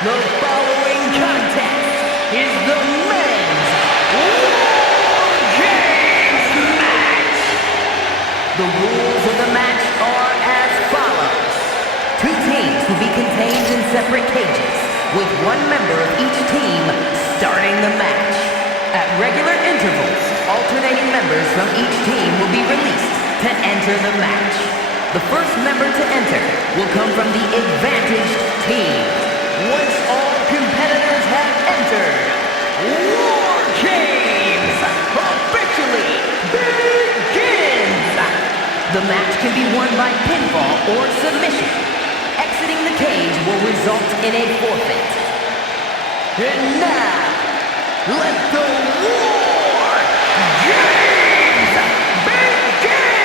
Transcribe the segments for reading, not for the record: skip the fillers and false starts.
The following contest is the men's War Games match. The rules of the match are as follows. Two teams will be contained in separate cages, with one member of each team starting the match. At regular intervals, alternating members from each team will be released to enter the match. The first member to enter will come from the advantaged team. Once all competitors have entered, War Games officially begins! The match can be won by pinfall or submission. Exiting the cage will result in a forfeit. And now, let the War Games begin!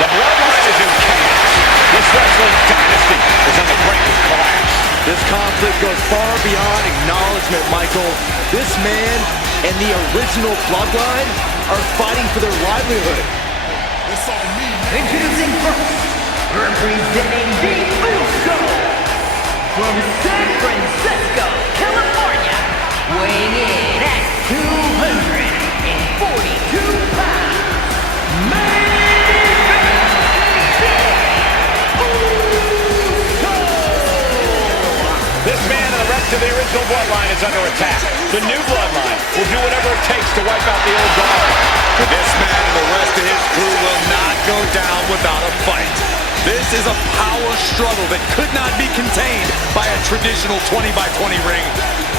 The Bloodline is in chaos. This wrestling dynasty is on the brink of collapse. This conflict goes far beyond acknowledgement, Michael. This man and the original Bloodline are fighting for their livelihood. Introducing first, representing the Usos, from San Francisco, California, weighing in at 242 pounds, This man and the rest of the original Bloodline is under attack. The new Bloodline will do whatever it takes to wipe out the old guard. But this man and the rest of his crew will not go down without a fight. This is a power struggle that could not be contained by a traditional 20-by-20 ring.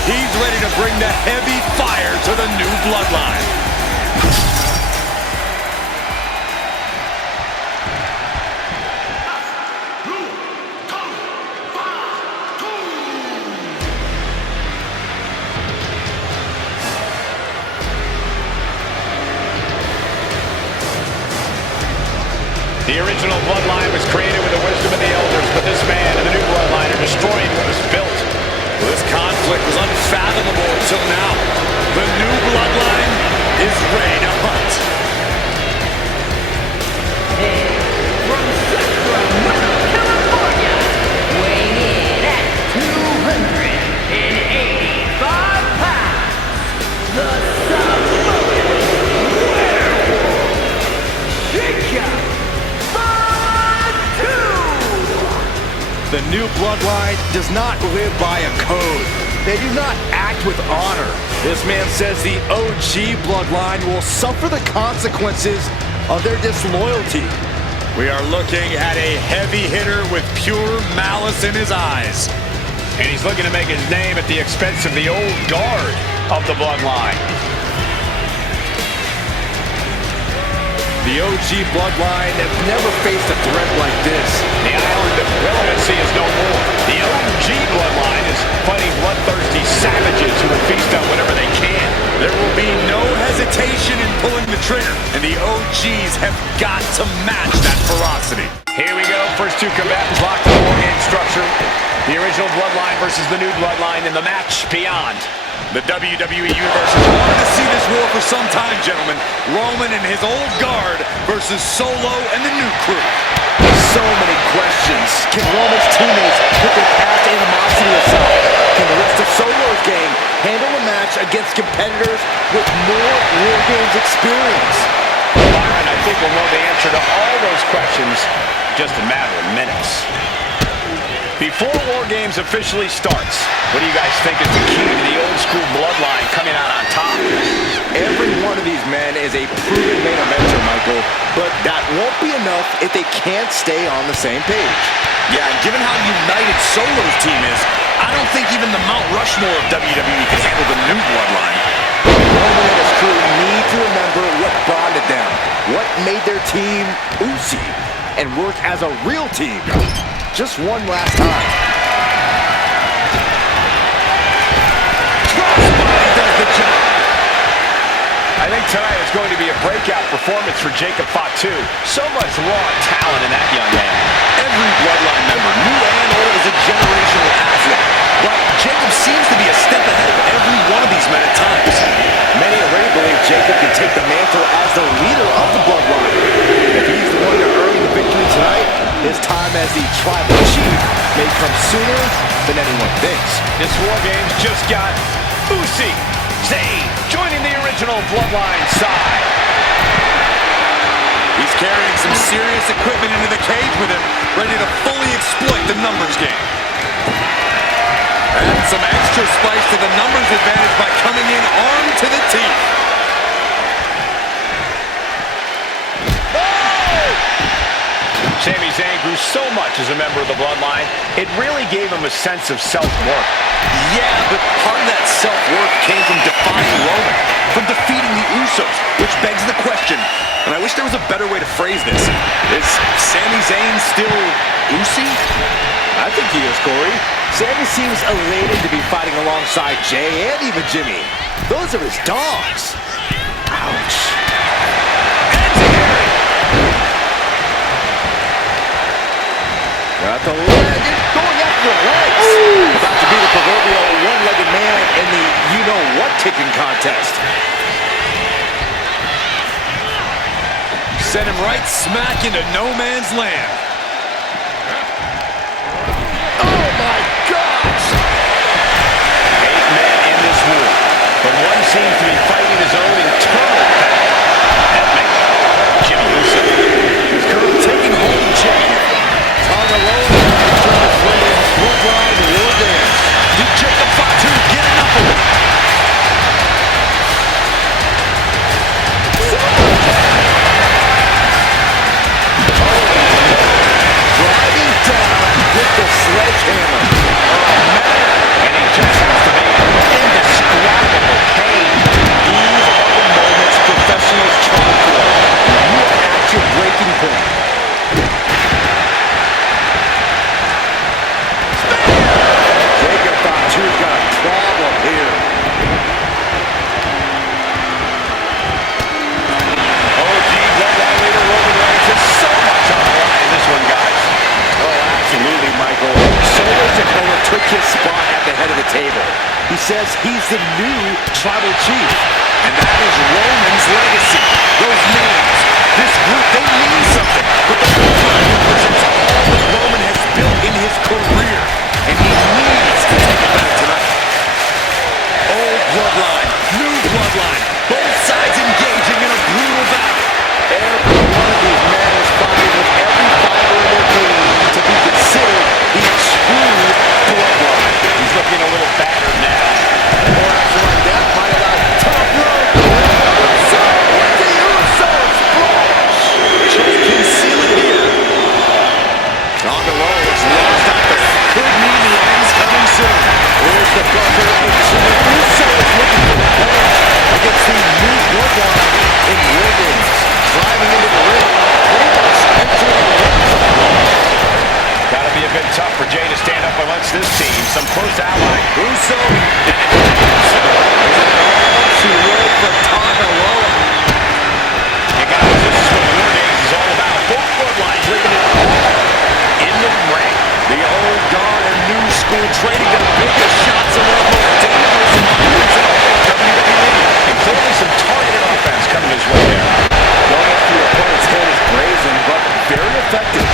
He's ready to bring the heavy fire to the new Bloodline. The original Bloodline was created with the wisdom of the elders, but this man and the new Bloodline are destroying what was built. Well, this conflict was unfathomable until now. The new Bloodline is ready to hunt. And from Sacramento, California, weighing in at 285 pounds, the Samoan Werewolf, Jacob. The new Bloodline does not live by a code. They do not act with honor. This man says the OG Bloodline will suffer the consequences of their disloyalty. We are looking at a heavy hitter with pure malice in his eyes. And he's looking to make his name at the expense of the old guard of the Bloodline. The OG Bloodline have never faced a threat like this. The island of relevancy is no more. The OG Bloodline is fighting bloodthirsty savages who will feast on whatever they can. There will be no hesitation in pulling the trigger, and the OGs have got to match that ferocity. Here we go. First two combatants locked in the War Game structure. The original Bloodline versus the new Bloodline in the match beyond. The WWE Universe has wanted to see this war for some time, gentlemen. Roman and his old guard versus Solo and the new crew. So many questions. Can Roman's teammates put their past animosity aside? Can the rest of Solo's gang handle a match against competitors with more War Games experience? Byron, I think we'll know the answer to all those questions in just a matter of minutes. Before War Games officially starts, what do you guys think is the key to the old school Bloodline coming out on top? Every one of these men is a proven main eventer, Michael, but that won't be enough if they can't stay on the same page. Yeah, and given how united Solo's team is, I don't think even the Mount Rushmore of WWE can handle the new Bloodline. Roman and his crew need to remember what bonded them, what made their team Uzi, and work as a real team. Just one last time. Crossbody does the job. I think tonight is going to be a breakout performance for Jacob Fatu. So much raw talent in that young man. Every Bloodline member, new and old, is a generational athlete. But Jacob seems to as the tribal chief may come sooner than anyone thinks. This War Games just got Uzi, Zayn, joining the original Bloodline side. He's carrying some serious equipment into the cage with him, ready to fully exploit the numbers game. And some extra spice to the numbers advantage by coming in armed to the teeth. Sami Zayn grew so much as a member of the Bloodline, it really gave him a sense of self-worth. Yeah, but part of that self-worth came from defying Roman, from defeating the Usos, which begs the question, and I wish there was a better way to phrase this. Is Sami Zayn still Uzi? I think he is, Corey. Sami seems elated to be fighting alongside Jay and even Jimmy. Those are his dogs. Ouch. Got the leg, going after the legs. About to be the proverbial one-legged man in the you-know-what kicking contest. Send him right smack into no man's land. Oh my gosh! 8 men in this war, but one seems to be fighting his own internal battle. Epic. Jimmy Uso is currently taking home Jay. Tonga alone, trying to play Bloodline War Games. Did Jacob Fatu get enough of it? Driving down with the sledgehammer. And he just has to be in indescribable pain. These are the moments professionals try for. You are at your breaking point. Jacob Fatu's got a problem here. OG Bloodline leader Roman Reigns has so much on the line in this one, guys. Oh, absolutely, Michael. Solo Sikoa took his spot at the head of the table. He says he's the new tribal chief. And that is Roman's legacy. Those names, this group, they mean something. But the Bloodline represents all that Roman has built in his career. And he needs to take it back tonight. Old Bloodline, new Bloodline. Both sides engaging in a brutal battle. Every one of these men is fighting with every fiber in their being to be considered the true Bloodline. He's looking a little battered now. Perhaps like that might allow top rope. Uso with the Uso splash. Just conceal it here. Tonga Rose lost out the could mean the end's coming soon. Here's the buzzer and Jimmy Uso is looking for the punch against the new Bloodline in Wiggins. Driving into the ring. Pretty much entering the ring. Gotta be a bit tough for Jay to stand up amongst this team. Some close ally. Uso she rolled for Tonga Loa. And guys, this is what War Games is all about. Both Bloodlines leaving it all in the ring. The old guard and new school trading the biggest shots of the most dangerous environments in all of WWE. And clearly some targeted offense coming his way there. Going after your opponent's head is brazen, but very effective.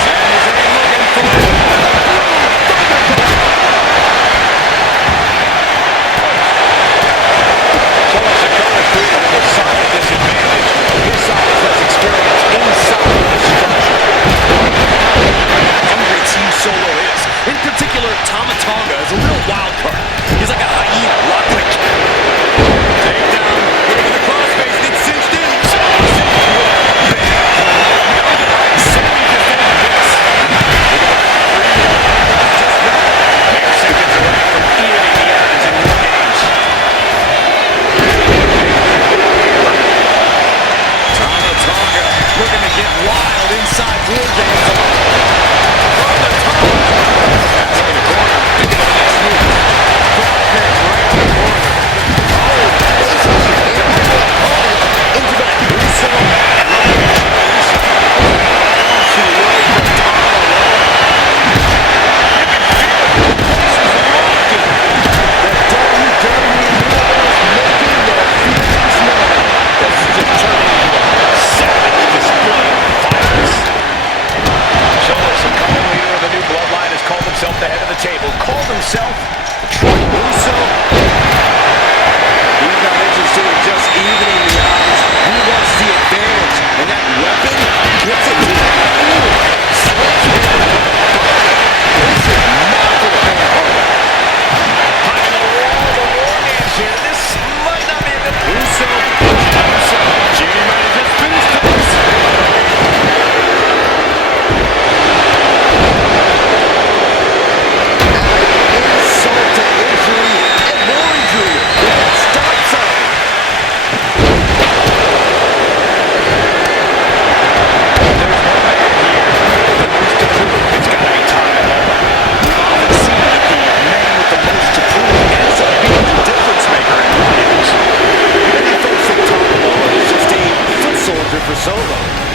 Sami Zayn looking for Solo Sikoa created a solid disadvantage. His side is less experienced inside the structure. hungry Team Solo is. In particular, Tama Tonga is a real wild card. He's like a hyena locked in a cage. Takedown, into the crossface, it's in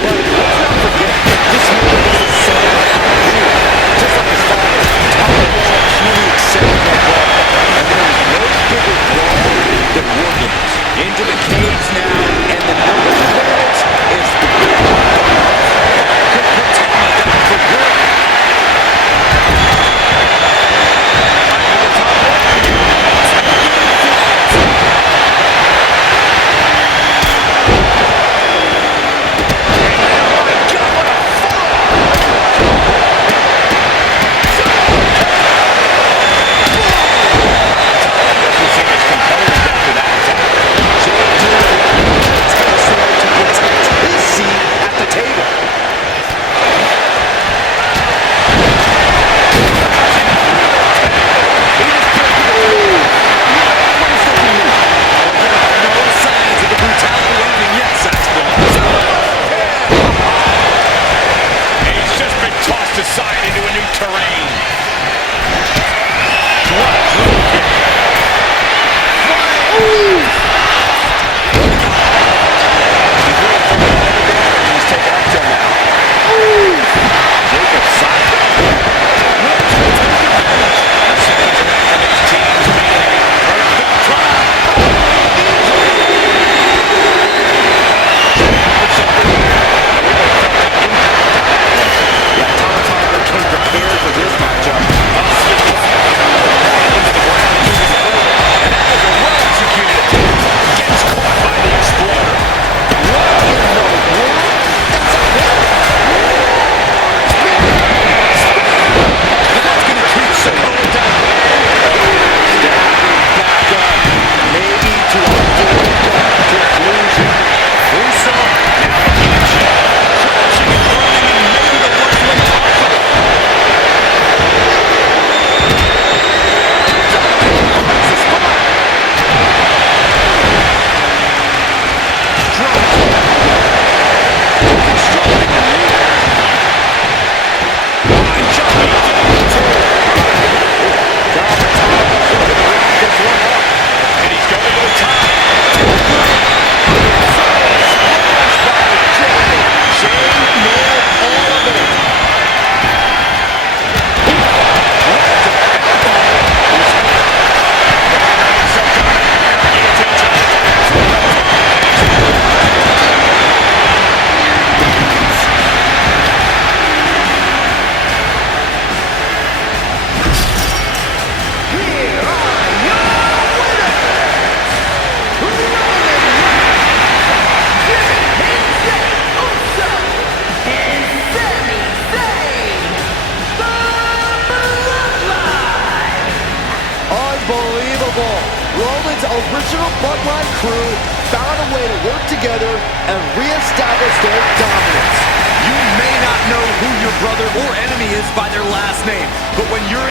But let's not forget, this man is the son of Hallelujah. Just like his father, Tommy Wall truly excelled in ball. And there is no bigger brawl than war games. Into the cage now, and the numbers advantage is could put Tommy down for good. Aside into a new terrain. He's taken up till now. Jacob side. His team's made a perfect try. Prepared for this matchup. Into the ground, moves it over. And that was a well-executed attempt. Gets caught by the Exploder. What in the world? That's a hit. That's going to keep Samoa down. Staggering back up. Maybe to a foregone conclusion. Russo now looking at Joe. Crashing and burning and making the worst look possible. Roman's original Bloodline crew found a way to work together and reestablish their dominance. You may not know who your brother or enemy is by their last name, but when you're